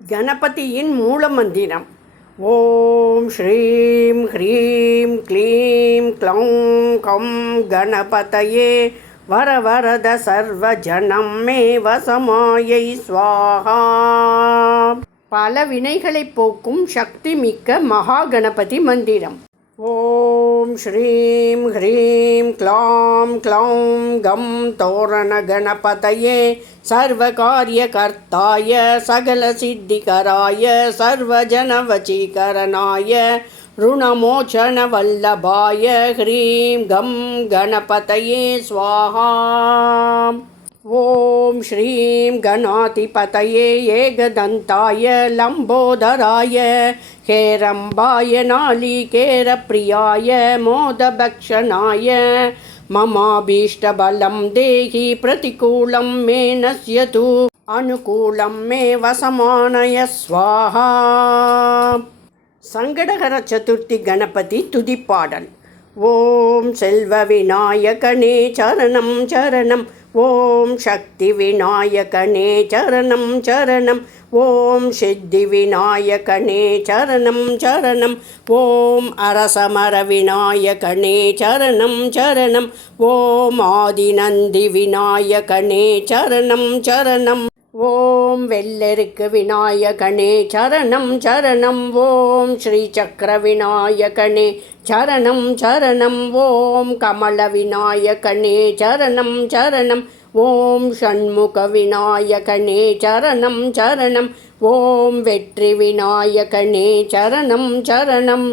கணபதியின் மூலமந்திரம். ஓம் ஸ்ரீம் ஹ்ரீம் க்ளீம் க்ளௌம் கம் கணபதயே. வரவரத சர்வஜனம் மே வசமாயை ஸ்வாகா பல வினைகளை போக்கும் சக்தி மிக்க மகா கணபதி மந்திரம். ஓ ॐ श्रीं ह्रीं क्लौं क्लौं गं तोरणगणपतये सर्वकार्यकर्ताय सकलसिद्धिकराय सर्वजनवचीकरणाय, ऋणमोचनवल्लभाय, ह्रीं गं गणपतये स्वाहा। ॐ श्रीं गणाधिपतये एकदन्ताय लम्बोदराय हेरम्बाय नालिकेरप्रियाय मोदभक्षणाय ममाभीष्टबलं देहि प्रतिकूलं मे नश्यतु अनुकूलं मे वसमानय स्वाहा சங்கடகர சதுர்த்தி கணபதி துதிப்பாடல் ஓம் செல்வ விநாயகனே சரணம் சரணம் ஓம் சக்தி விநாயகனே சரணம் சரணம். ஓம் சித்தி விநாயகனே சரணம் சரணம். ஓம் அரசமர விநாயகனே சரணம் சரணம். ஓம் ஆதிநந்தி விநாயகனே சரணம் சரணம். ஓம் வெள்ளருக்கு விநாயகனே சரணம் சரணம். ஓம் ஸ்ரீ சக்கர விநாயகனே சரணம் சரணம். ஓம் கமல விநாயகனே சரணம் சரணம். ஓம் ஷண்முக விநாயகனே சரணம் சரணம். ஓம் வெற்றி விநாயகனே சரணம் சரணம்.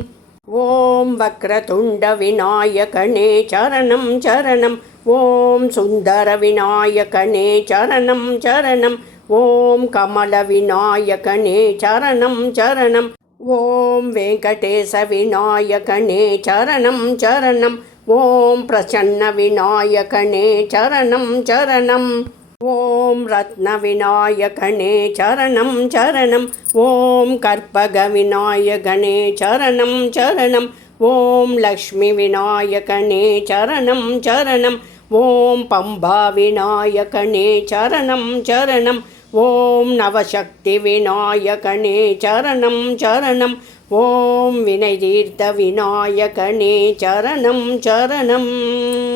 ஓம் வக்ரதுண்ட விநாயகனே சரணம் சரணம். ஓம் சுந்தர விநாயகனே சரணம் சரணம். ஓம் கமல விநாயகனே சரணம் சரணம். ஓம் வெங்கடேச விநாயகனே சரணம் சரணம். ஓம் பிரசன்ன விநாயகனே சரணம் சரணம். ஓம் ரத்ன விநாயகனே சரணம் சரணம். ஓம் கற்பக விநாயகனே சரணம் சரணம். ஓம் லக்ஷ்மி விநாயகனே சரணம் சரணம். ஓம் பம்பா விநாயகனே சரணம் சரணம். ஓம் நவசக்தி விநாயகனே சரணம் சரணம். ஓம் வினை தீர்த்த விநாயகனே சரணம் சரணம்.